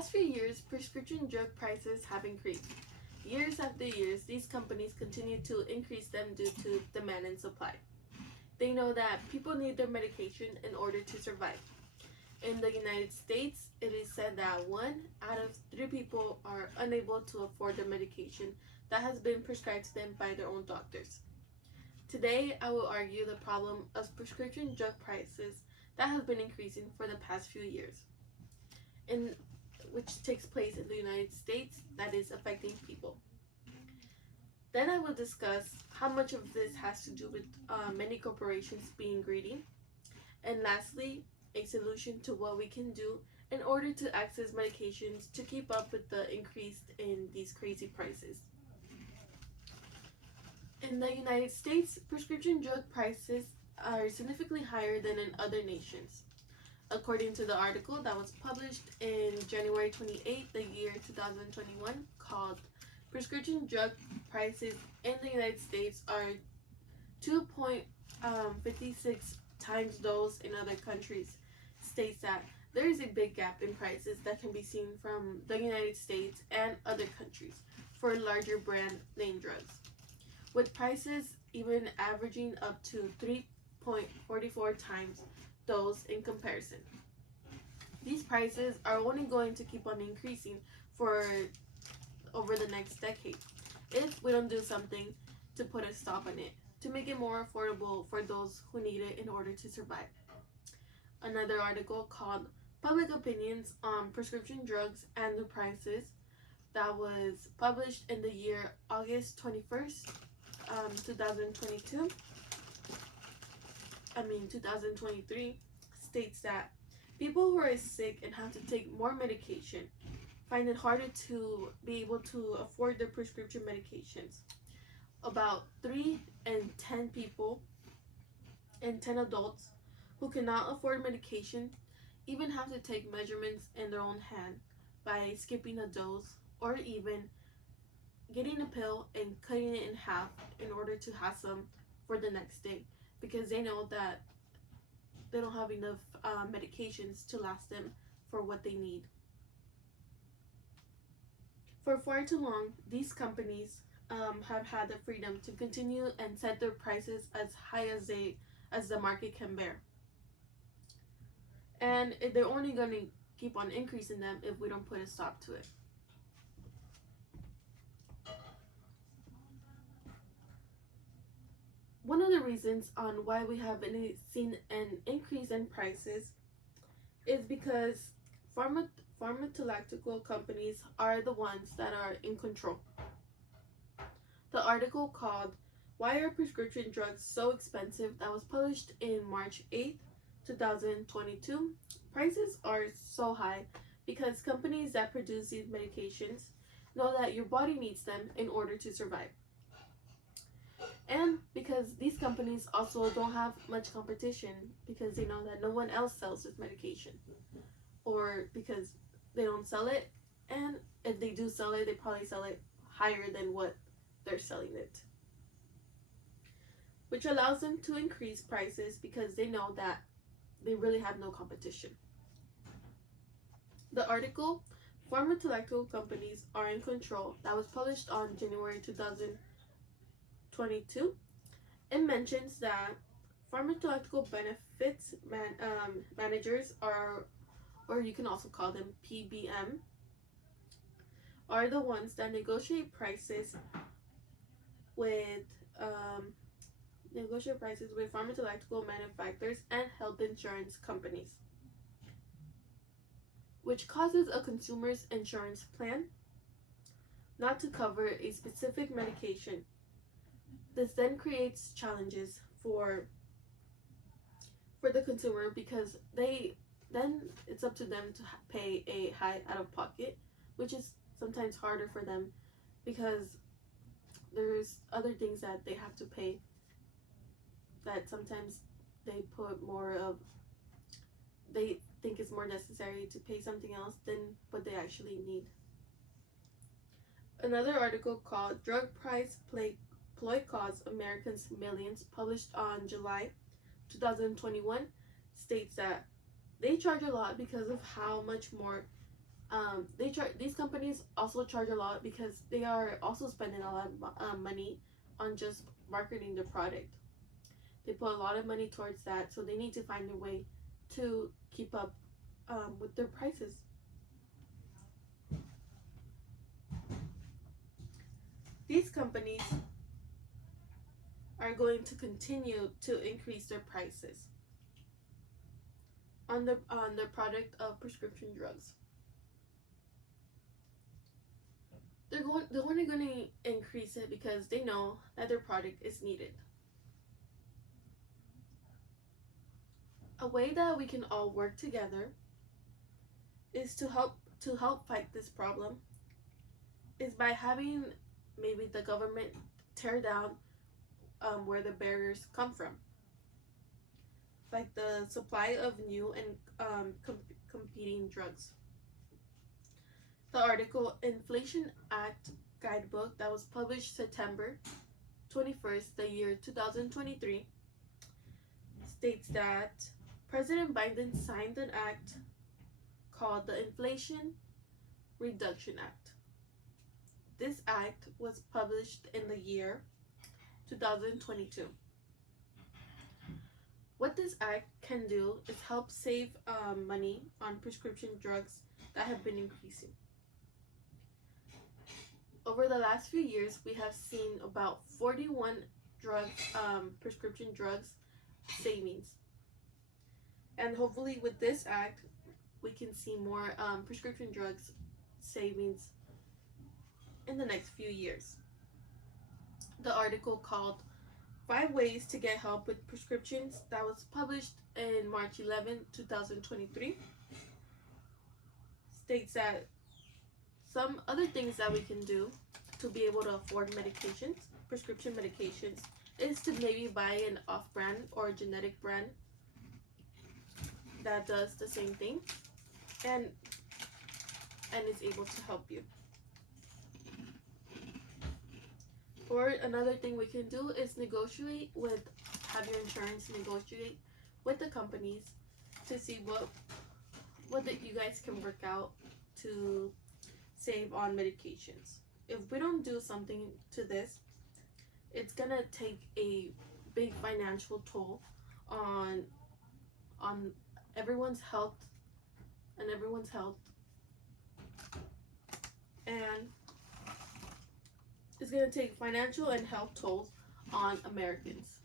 past few years, prescription drug prices have increased. Years after years, these companies continue to increase them due to demand and supply. They know that people need their medication in order to survive. In the United States, it is said that 1 out of 3 people are unable to afford the medication that has been prescribed to them by their own doctors. Today, I will argue the problem of prescription drug prices that has been increasing for the past few years, which takes place in the United States, that is affecting people. Then I will discuss how much of this has to do with many corporations being greedy. And lastly, a solution to what we can do in order to access medications to keep up with the increase in these crazy prices. In the United States, prescription drug prices are significantly higher than in other nations. According to the article that was published in January 28, the year 2021, called Prescription Drug Prices in the United States are 2.56 times those in other countries, states that there is a big gap in prices that can be seen from the United States and other countries for larger brand name drugs, with prices even averaging up to 3.44 times those in comparison. These prices are only going to keep on increasing for over the next decade if we don't do something to put a stop on it, to make it more affordable for those who need it in order to survive. Another article called Public Opinions on Prescription Drugs and the Prices that was published in the year August 21st, 2023 states that people who are sick and have to take more medication find it harder to be able to afford their prescription medications. About 3 in 10 people and 10 adults who cannot afford medication even have to take measurements in their own hand by skipping a dose or even getting a pill and cutting it in half in order to have some for the next day, because they know that they don't have enough medications to last them for what they need. For far too long, these companies have had the freedom to continue and set their prices as high as the market can bear. And they're only going to keep on increasing them if we don't put a stop to it. One of the reasons on why we have seen an increase in prices is because pharmaceutical companies are the ones that are in control. The article called Why Are Prescription Drugs So Expensive that was published in March 8, 2022. Prices are so high because companies that produce these medications know that your body needs them in order to survive. And because these companies also don't have much competition because they know that no one else sells this medication, or because they don't sell it, and if they do sell it, they probably sell it higher than what they're selling it, which allows them to increase prices because they know that they really have no competition. The article, Pharmaceutical Companies Are in Control, that was published on January 2022, it mentions that pharmaceutical benefits managers are, or you can also call them PBM, are the ones that negotiate prices with pharmaceutical manufacturers and health insurance companies, which causes a consumer's insurance plan not to cover a specific medication. This then creates challenges for the consumer because then it's up to them to pay a high out-of-pocket, which is sometimes harder for them because there's other things that they have to pay that sometimes they think it's more necessary to pay something else than what they actually need. Another article called Drug Price Ploy Costs Americans Millions, published on July 2021, states that they charge a lot because of how much more These companies also charge a lot because they are also spending a lot of money on just marketing the product. They put a lot of money towards that, so they need to find a way to keep up with their prices. These companies are going to continue to increase their prices on the product of prescription drugs. They're only going to increase it because they know that their product is needed. A way that we can all work together is to help fight this problem is by having maybe the government tear down where the barriers come from, like the supply of new and competing drugs. The article Inflation Act Guidebook that was published September 21st, the year 2023, states that President Biden signed an act called the Inflation Reduction Act. This act was published in the year 2022. What this act can do is help save money on prescription drugs that have been increasing. Over the last few years, we have seen about 41 prescription drugs savings. And hopefully with this act, we can see more prescription drugs savings in the next few years. The article called 5 Ways to Get Help with Prescriptions that was published in March 11, 2023 states that some other things that we can do to be able to afford prescription medications, is to maybe buy an off-brand or a generic brand that does the same thing and is able to help you. Or another thing we can do is have your insurance negotiate with the companies to see what you guys can work out to save on medications. If we don't do something to this, it's gonna take a big financial toll on everyone's health and it's gonna take financial and health tolls on Americans.